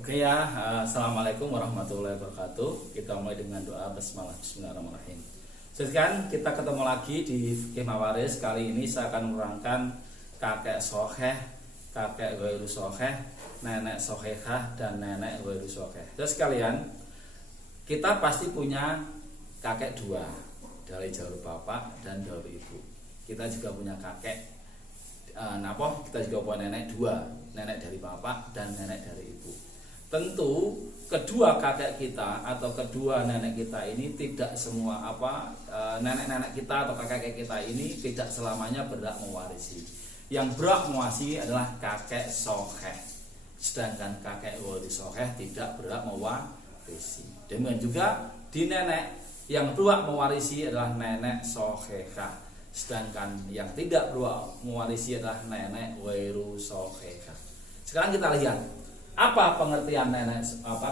Oke ya, Assalamualaikum warahmatullahi wabarakatuh. Kita mulai dengan doa basmalah. Bismillahirrahmanirrahim. Sekarang kita ketemu lagi di Fikih Mawaris. Kali ini saya akan menerangkan kakek soheh, kakek ghairu soheh, nenek sohehah, dan nenek ghairu soheh. Terus kalian, kita pasti punya kakek dua, dari jalur bapak dan jalur ibu. Kita juga punya kakek, kita juga punya nenek dua, nenek dari bapak dan nenek dari ibu. Tentu kedua kakek kita atau kedua nenek kita ini tidak semua nenek-nenek kita atau kakek kita ini tidak selamanya berhak mewarisi. Yang berhak mewarisi adalah kakek soheh, sedangkan kakek ghairu soheh tidak berhak mewarisi. Demikian juga di nenek, yang berhak mewarisi adalah nenek sohehah, sedangkan yang tidak berhak mewarisi adalah nenek ghairu sohehah. Sekarang kita lihat apa pengertian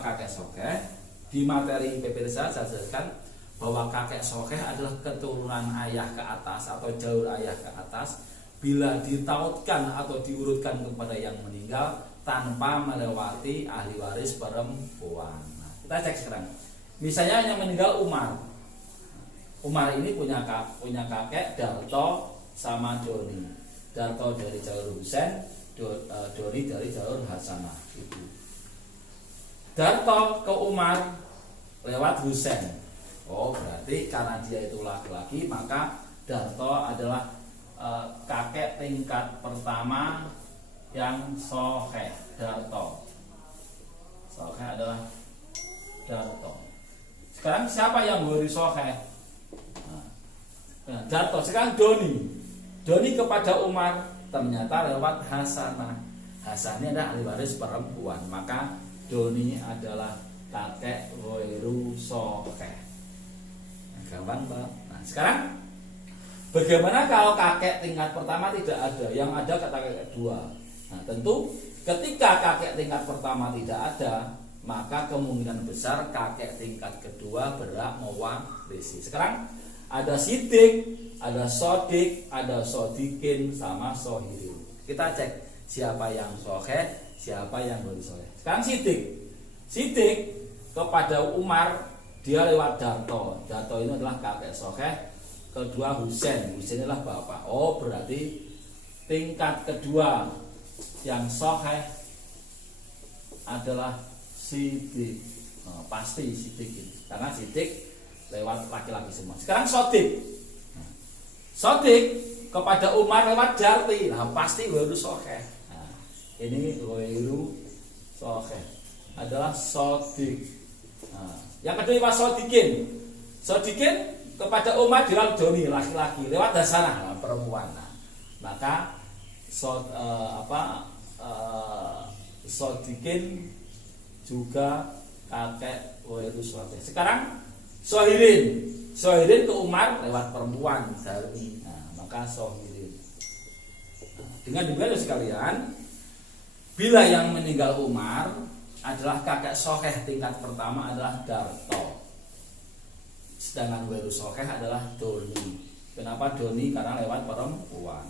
kakek soheh. Di materi PPT saya jelaskan bahwa kakek soheh adalah keturunan ayah ke atas atau jalur ayah ke atas bila ditautkan atau diurutkan kepada yang meninggal tanpa melewati ahli waris perempuan. Nah, kita cek sekarang. Misalnya yang meninggal Umar. Umar ini punya kakek Darto sama Doni. Darto dari jalur Husain, Doni dari jalur Hasanah. Ibu Darto ke Umar lewat Husain. Oh, berarti karena dia itu laki-laki, maka Darto adalah kakek tingkat pertama yang soheh. Darto soheh adalah Darto. Sekarang siapa yang ghairu soheh? Darto. Sekarang Doni kepada Umar ternyata lewat Hasanah. Hasanah adalah ahli waris perempuan, maka Doni adalah kakek ghairu soheh. Gampang, Pak. Nah, sekarang bagaimana kalau kakek tingkat pertama tidak ada, yang ada kakek kedua? Nah, tentu ketika kakek tingkat pertama tidak ada, maka kemungkinan besar kakek tingkat kedua berhak mewarisi. Sekarang ada sidik, ada sodik, ada sodikin, sama sohirin. Kita cek siapa yang soheh, siapa yang ghairu soheh. Sekarang sidik kepada Umar, dia lewat Darto. Darto ini adalah kakek soheh. Kedua Husain adalah bapak. Oh, berarti tingkat kedua yang soheh adalah sidik. Pasti sidik ini, karena sidik lewat laki-laki semua. Sekarang sodik kepada Umar lewat Darti. Nah, pasti ghairu soheh. Nah, ini ghairu soheh adalah sodik. Nah, yang kedua sodikin kepada Umar lewat Doni, laki-laki, lewat Hasanah, perempuan. Nah, maka sodikin juga kakek ghairu soheh. Sekarang sohirin ke Umar lewat perempuan, Darmi. Nah, maka sohirin. Dengan demikian sekalian, bila yang meninggal Umar adalah kakek soheh tingkat pertama adalah Darto, sedangkan ghairu soheh adalah Doni. Kenapa Doni? Karena lewat perempuan.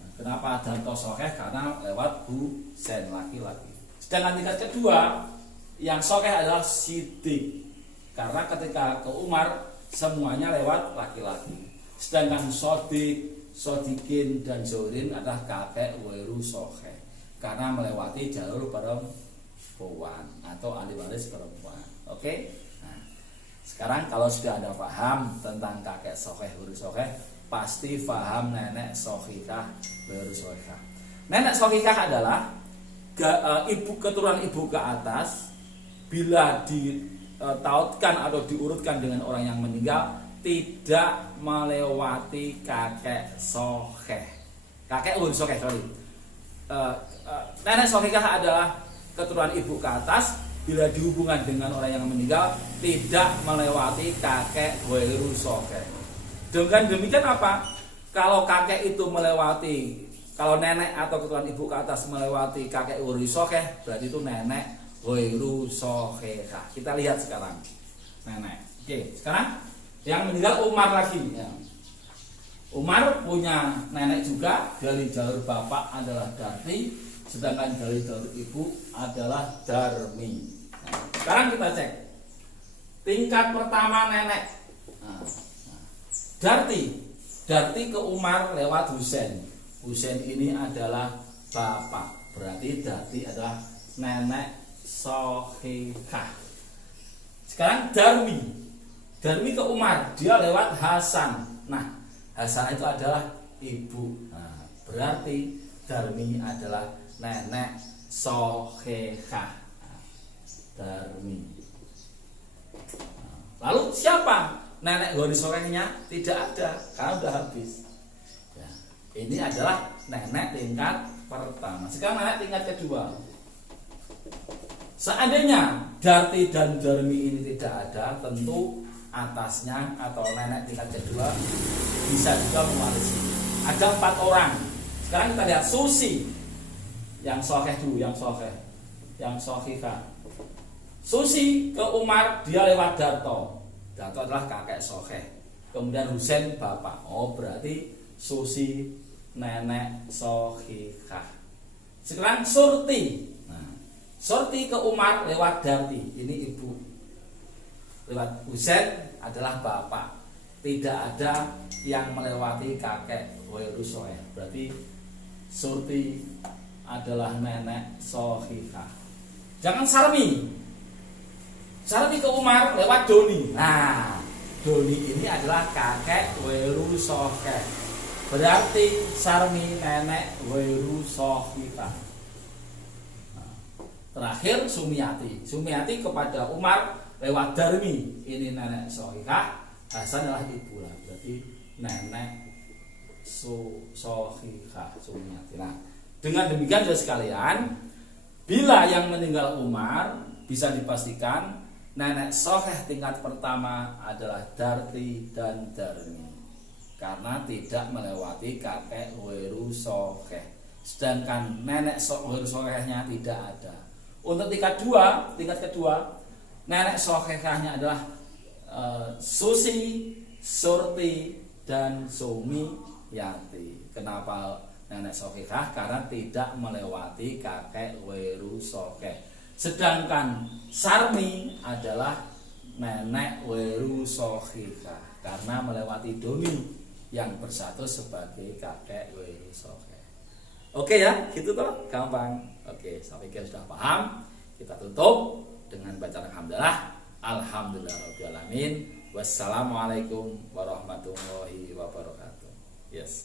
Nah, kenapa Darto soheh? Karena lewat Husain, laki-laki. Sedangkan tingkat kedua yang soheh adalah sidik, karena ketika ke Umar semuanya lewat laki-laki. Sedangkan sodikin dan zorin adalah kakek ghairu soheh, karena melewati jalur perempuan atau ahli waris perempuan. Oke? Nah, sekarang kalau sudah Anda paham tentang kakek soheh ghairu soheh, pasti paham nenek sohihah ghairu sohihah. Nenek sohihah adalah keturunan ibu ke atas bila ditautkan atau diurutkan dengan orang yang meninggal tidak melewati kakek soheh. Kakek ghairu soheh, nenek sohihah adalah keturunan ibu ke atas bila dihubungkan dengan orang yang meninggal tidak melewati kakek ghairu soheh. Dengan demikian apa? Kalau kakek itu kalau nenek atau keturunan ibu ke atas melewati kakek ghairu soheh, berarti itu nenek ghairu sohehah. Kita lihat sekarang nenek. Oke, sekarang yang meninggal Umar lagi. Ya. Umar punya nenek juga dari jalur bapak adalah Darti, sedangkan dari ibu adalah Darmi. Nah, sekarang kita cek tingkat pertama nenek. Darti ke Umar lewat Husain. Husain ini adalah bapak, berarti Darti adalah nenek sohihah. Sekarang Darmi ke Umar, dia lewat Hasan. Nah, Hasan itu adalah ibu. Nah, berarti Darmi adalah nenek sohihah. Darmi. Lalu siapa nenek gori solehnya? Tidak ada, karena sudah habis. Ya, ini adalah nenek tingkat pertama. Sekarang nenek tingkat kedua. Seandainya Darti dan Darmi ini tidak ada, tentu atasnya atau nenek tingkat kedua bisa juga mewarisi. Ada 4 orang. Sekarang kita lihat Susi, yang soleh dulu, yang sohihah. Susi ke Umar, dia lewat Darto. Darto adalah kakek soleh. Kemudian Husain bapak. Oh, berarti Susi nenek sohihah. Sekarang Surti. Nah, Surti ke Umar lewat Darti. Ini ibu. Lewat Husain adalah bapak. Tidak ada yang melewati kakek Wairusoeh. Berarti Surti adalah nenek sohihah. Jangan Sarmi. Sarmi ke Umar lewat Doni. Nah, Doni ini adalah kakek Wairusoeh. Berarti Sarmi nenek Wairusohihah. Nah, terakhir Sumiati. Sumiati kepada Umar lewat Darmi. Ini nenek sohihah. Hasan adalah ibu lah. Berarti nenek sohihah Sumiati. Nah, dengan demikian saudara sekalian, bila yang meninggal Umar, bisa dipastikan nenek soheh tingkat pertama adalah Darti dan Darmi, karena tidak melewati kakek Wairusoeh. Sedangkan nenek Wairusoehnya tidak ada. Untuk tingkat kedua, nenek sohehnya adalah Susi, Surti, dan Sumiyati. Kenapa nenek sohihah? Karena tidak melewati kakek Wairusoeh. Sedangkan Sarmi adalah nenek Wairusohihah karena melewati Doni yang bersatu sebagai kakek Wairusoeh. Oke ya, gitu toh, gampang. Oke, saya pikir sudah paham. Kita tutup dengan bacaan alhamdulillah. Alhamdulillahirabbil alamin. Wassalamualaikum warahmatullahi wabarakatuh. Yes.